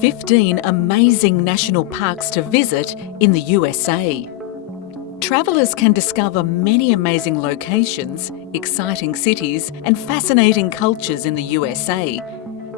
15 amazing national parks to visit in the USA. Travellers can discover many amazing locations, exciting cities and fascinating cultures in the USA.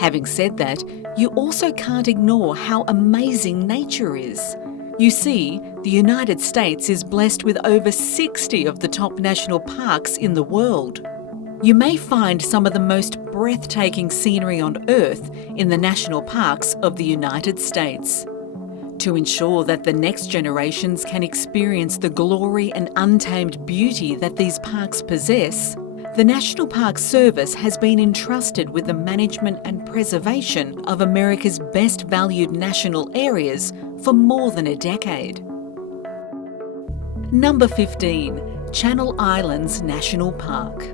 Having said that, you also can't ignore how amazing nature is. You see, the United States is blessed with over 60 of the top national parks in the world. You may find some of the most breathtaking scenery on Earth in the national parks of the United States. To ensure that the next generations can experience the glory and untamed beauty that these parks possess, the National Park Service has been entrusted with the management and preservation of America's best valued national areas for more than a decade. Number 15. Channel Islands National Park.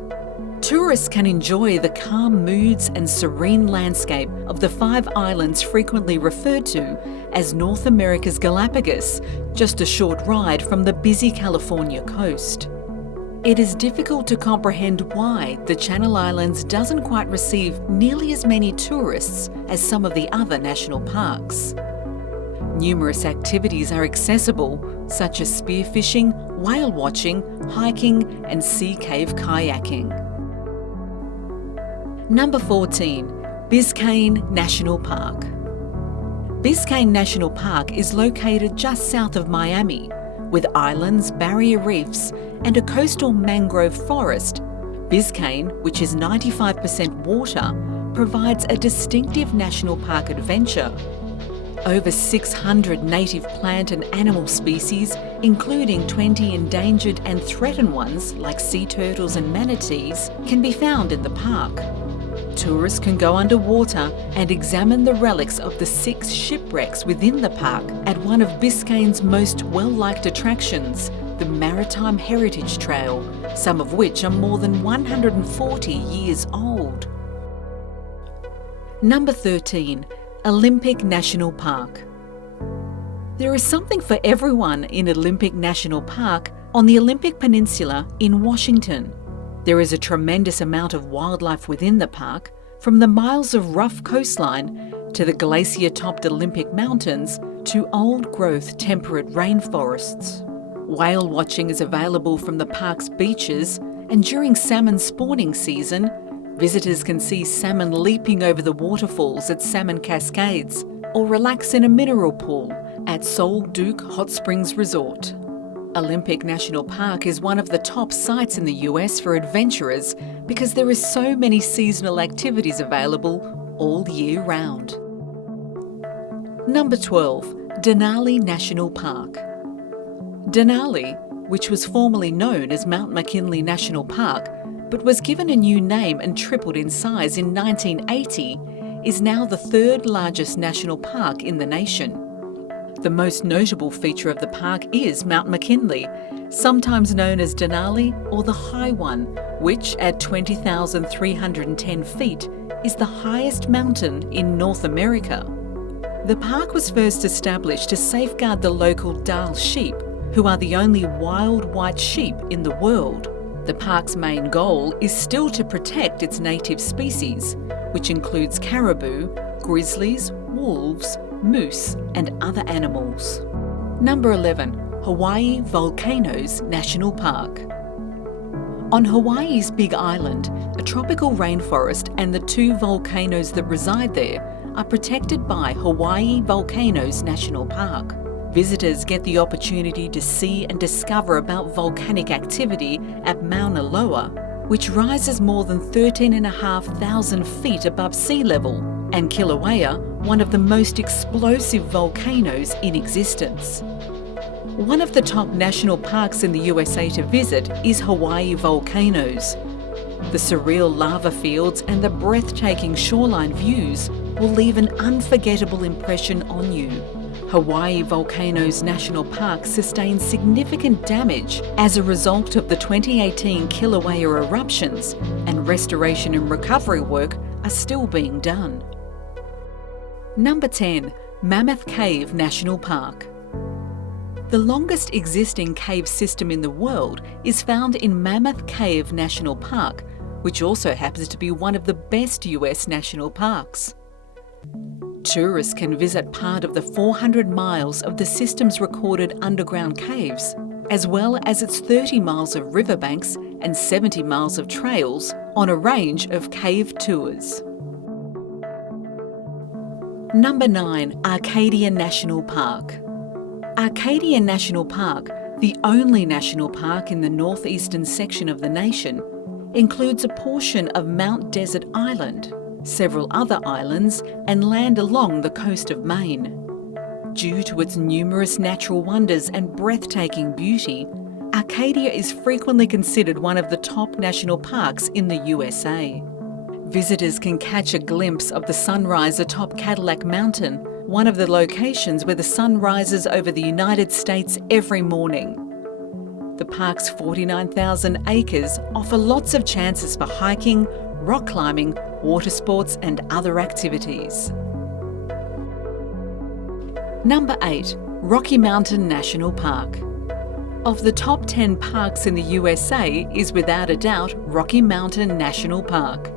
Tourists can enjoy the calm moods and serene landscape of the 5 islands frequently referred to as North America's Galapagos, just a short ride from the busy California coast. It is difficult to comprehend why the Channel Islands doesn't quite receive nearly as many tourists as some of the other national parks. Numerous activities are accessible, such as spearfishing, whale watching, hiking and sea cave kayaking. Number 14. Biscayne National Park. Biscayne National Park is located just south of Miami, with islands, barrier reefs and a coastal mangrove forest. Biscayne, which is 95% water, provides a distinctive national park adventure. Over 600 native plant and animal species, including 20 endangered and threatened ones like sea turtles and manatees, can be found in the park. Tourists can go underwater and examine the relics of the 6 shipwrecks within the park at one of Biscayne's most well-liked attractions, the Maritime Heritage Trail, some of which are more than 140 years old. Number 13. Olympic National Park. There is something for everyone in Olympic National Park on the Olympic Peninsula in Washington. There is a tremendous amount of wildlife within the park, from the miles of rough coastline to the glacier-topped Olympic Mountains to old-growth temperate rainforests. Whale watching is available from the park's beaches, and during salmon spawning season, visitors can see salmon leaping over the waterfalls at Salmon Cascades or relax in a mineral pool at Sol Duke Hot Springs Resort. Olympic National Park is one of the top sites in the US for adventurers because there are so many seasonal activities available all year round. Number 12. Denali National Park. Denali, which was formerly known as Mount McKinley National Park, but was given a new name and tripled in size in 1980, is now the 3rd largest national park in the nation. The most notable feature of the park is Mount McKinley, sometimes known as Denali or the High One, which at 20,310 feet is the highest mountain in North America. The park was first established to safeguard the local Dall sheep, who are the only wild white sheep in the world. The park's main goal is still to protect its native species, which includes caribou, grizzlies, wolves, moose and other animals. Number 11. Hawaii Volcanoes National Park. On Hawaii's Big Island, a tropical rainforest and the 2 volcanoes that reside there are protected by Hawaii Volcanoes National Park. Visitors get the opportunity to see and discover about volcanic activity at Mauna Loa, which rises more than 13,500 feet above sea level, and Kilauea, one of the most explosive volcanoes in existence. One of the top national parks in the USA to visit is Hawaii Volcanoes. The surreal lava fields and the breathtaking shoreline views will leave an unforgettable impression on you. Hawaii Volcanoes National Park sustained significant damage as a result of the 2018 Kilauea eruptions, and restoration and recovery work are still being done. Number 10. Mammoth Cave National Park. The longest existing cave system in the world is found in Mammoth Cave National Park, which also happens to be one of the best US national parks. Tourists can visit part of the 400 miles of the system's recorded underground caves, as well as its 30 miles of riverbanks and 70 miles of trails on a range of cave tours. Number 9. Arcadia National Park. Arcadia National Park, the only national park in the northeastern section of the nation, includes a portion of Mount Desert Island, several other islands, and land along the coast of Maine. Due to its numerous natural wonders and breathtaking beauty, Arcadia is frequently considered one of the top national parks in the USA. Visitors can catch a glimpse of the sunrise atop Cadillac Mountain, one of the locations where the sun rises over the United States every morning. The park's 49,000 acres offer lots of chances for hiking, rock climbing, water sports and other activities. Number 8. Rocky Mountain National Park. Of the top 10 parks in the USA is without a doubt Rocky Mountain National Park.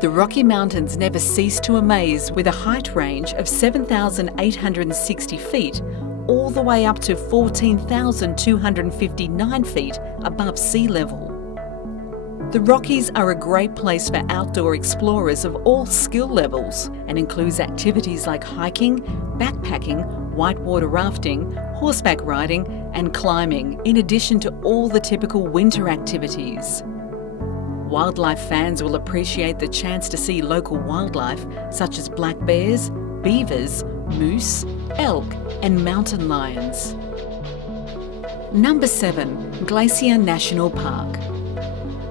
The Rocky Mountains never cease to amaze with a height range of 7,860 feet all the way up to 14,259 feet above sea level. The Rockies are a great place for outdoor explorers of all skill levels and includes activities like hiking, backpacking, whitewater rafting, horseback riding and climbing, in addition to all the typical winter activities. Wildlife fans will appreciate the chance to see local wildlife such as black bears, beavers, moose, elk and mountain lions. Number 7. Glacier National Park.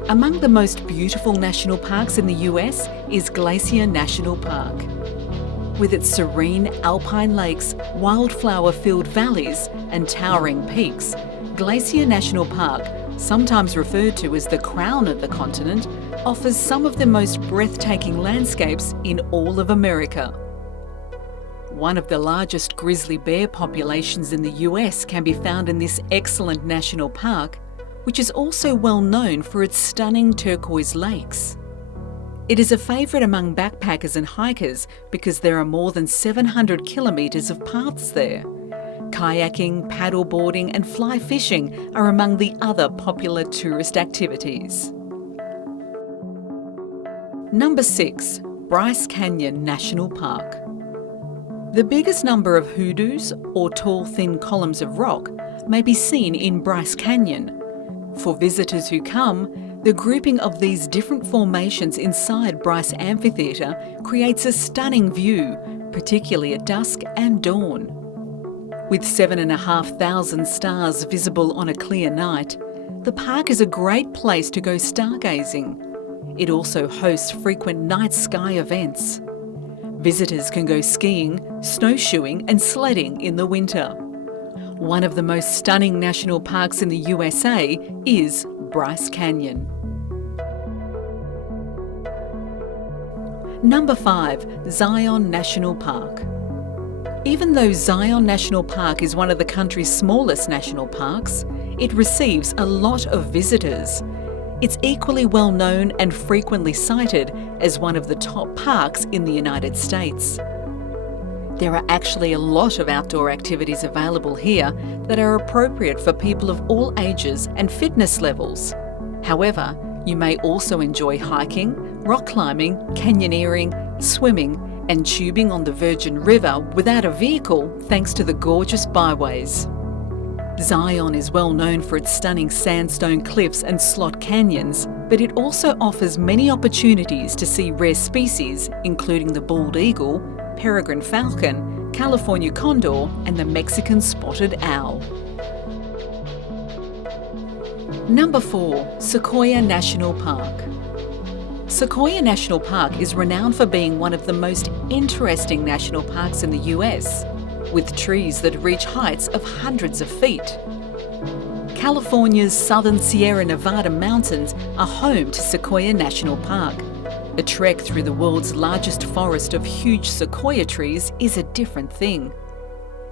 Among the most beautiful national parks in the US is Glacier National Park. With its serene alpine lakes, wildflower-filled valleys and towering peaks, Glacier National Park, sometimes referred to as the crown of the continent, offers some of the most breathtaking landscapes in all of America. One of the largest grizzly bear populations in the US can be found in this excellent national park, which is also well known for its stunning turquoise lakes. It is a favourite among backpackers and hikers because there are more than 700 kilometres of paths there. Kayaking, paddleboarding and fly fishing are among the other popular tourist activities. Number 6. Bryce Canyon National Park. The biggest number of hoodoos, or tall thin columns of rock, may be seen in Bryce Canyon. For visitors who come, the grouping of these different formations inside Bryce Amphitheatre creates a stunning view, particularly at dusk and dawn. With 7,500 stars visible on a clear night, the park is a great place to go stargazing. It also hosts frequent night sky events. Visitors can go skiing, snowshoeing and sledding in the winter. One of the most stunning national parks in the USA is Bryce Canyon. Number 5. Zion National Park. Even though Zion National Park is one of the country's smallest national parks, it receives a lot of visitors. It's equally well known and frequently cited as one of the top parks in the United States. There are actually a lot of outdoor activities available here that are appropriate for people of all ages and fitness levels. However, you may also enjoy hiking, rock climbing, canyoneering, swimming, and tubing on the Virgin River without a vehicle thanks to the gorgeous byways. Zion is well known for its stunning sandstone cliffs and slot canyons, but it also offers many opportunities to see rare species including the bald eagle, peregrine falcon, California condor and the Mexican spotted owl. Number 4. Sequoia National Park. Sequoia National Park is renowned for being one of the most interesting national parks in the US, with trees that reach heights of hundreds of feet. California's southern Sierra Nevada mountains are home to Sequoia National Park. A trek through the world's largest forest of huge sequoia trees is a different thing.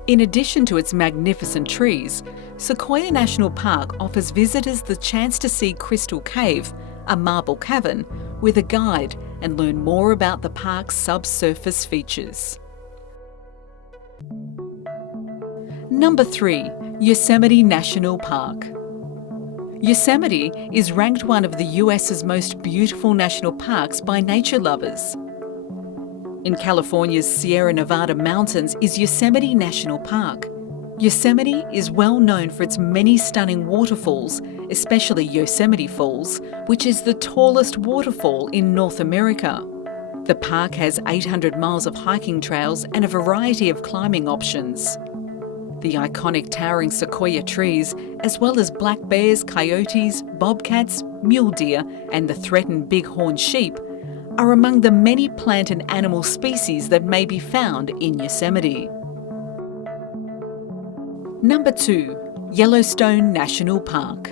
In addition to its magnificent trees, Sequoia National Park offers visitors the chance to see Crystal Cave, a marble cavern, with a guide and learn more about the park's subsurface features. Number 3. Yosemite National Park. Yosemite is ranked one of the US's most beautiful national parks by nature lovers. In California's Sierra Nevada mountains is Yosemite National Park. Yosemite is well known for its many stunning waterfalls, especially Yosemite Falls, which is the tallest waterfall in North America. The park has 800 miles of hiking trails and a variety of climbing options. The iconic towering sequoia trees, as well as black bears, coyotes, bobcats, mule deer, and the threatened bighorn sheep, are among the many plant and animal species that may be found in Yosemite. Number 2. Yellowstone National Park.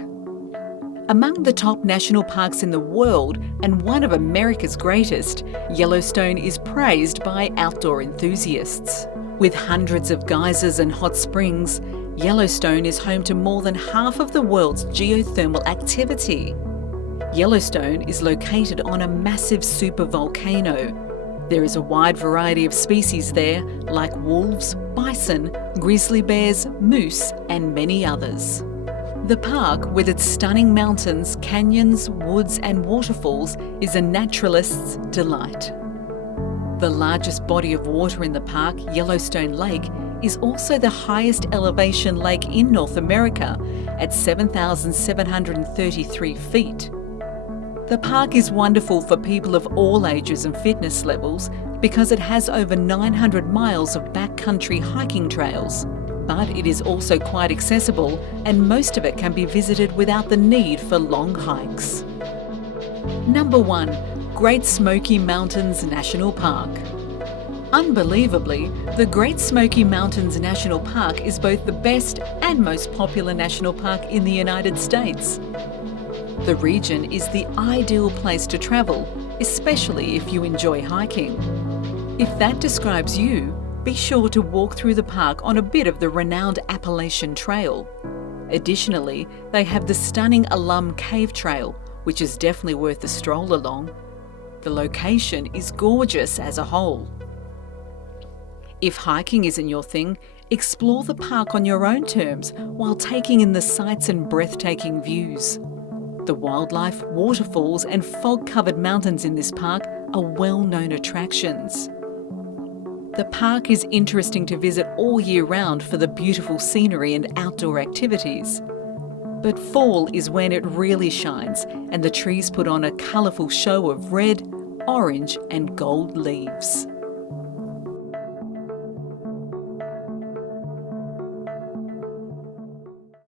Among the top national parks in the world and one of America's greatest, Yellowstone is praised by outdoor enthusiasts. With hundreds of geysers and hot springs, Yellowstone is home to more than half of the world's geothermal activity. Yellowstone is located on a massive supervolcano. There is a wide variety of species there, like wolves, bison, grizzly bears, moose, and many others. The park, with its stunning mountains, canyons, woods, and waterfalls, is a naturalist's delight. The largest body of water in the park, Yellowstone Lake, is also the highest elevation lake in North America at 7,733 feet. The park is wonderful for people of all ages and fitness levels because it has over 900 miles of backcountry hiking trails. But it is also quite accessible, and most of it can be visited without the need for long hikes. Number 1. Great Smoky Mountains National Park. Unbelievably, the Great Smoky Mountains National Park is both the best and most popular national park in the United States. The region is the ideal place to travel, especially if you enjoy hiking. If that describes you, be sure to walk through the park on a bit of the renowned Appalachian Trail. Additionally, they have the stunning Alum Cave Trail, which is definitely worth a stroll along. The location is gorgeous as a whole. If hiking isn't your thing, explore the park on your own terms while taking in the sights and breathtaking views. The wildlife, waterfalls, and fog-covered mountains in this park are well-known attractions. The park is interesting to visit all year round for the beautiful scenery and outdoor activities. But fall is when it really shines and the trees put on a colourful show of red, orange, and gold leaves.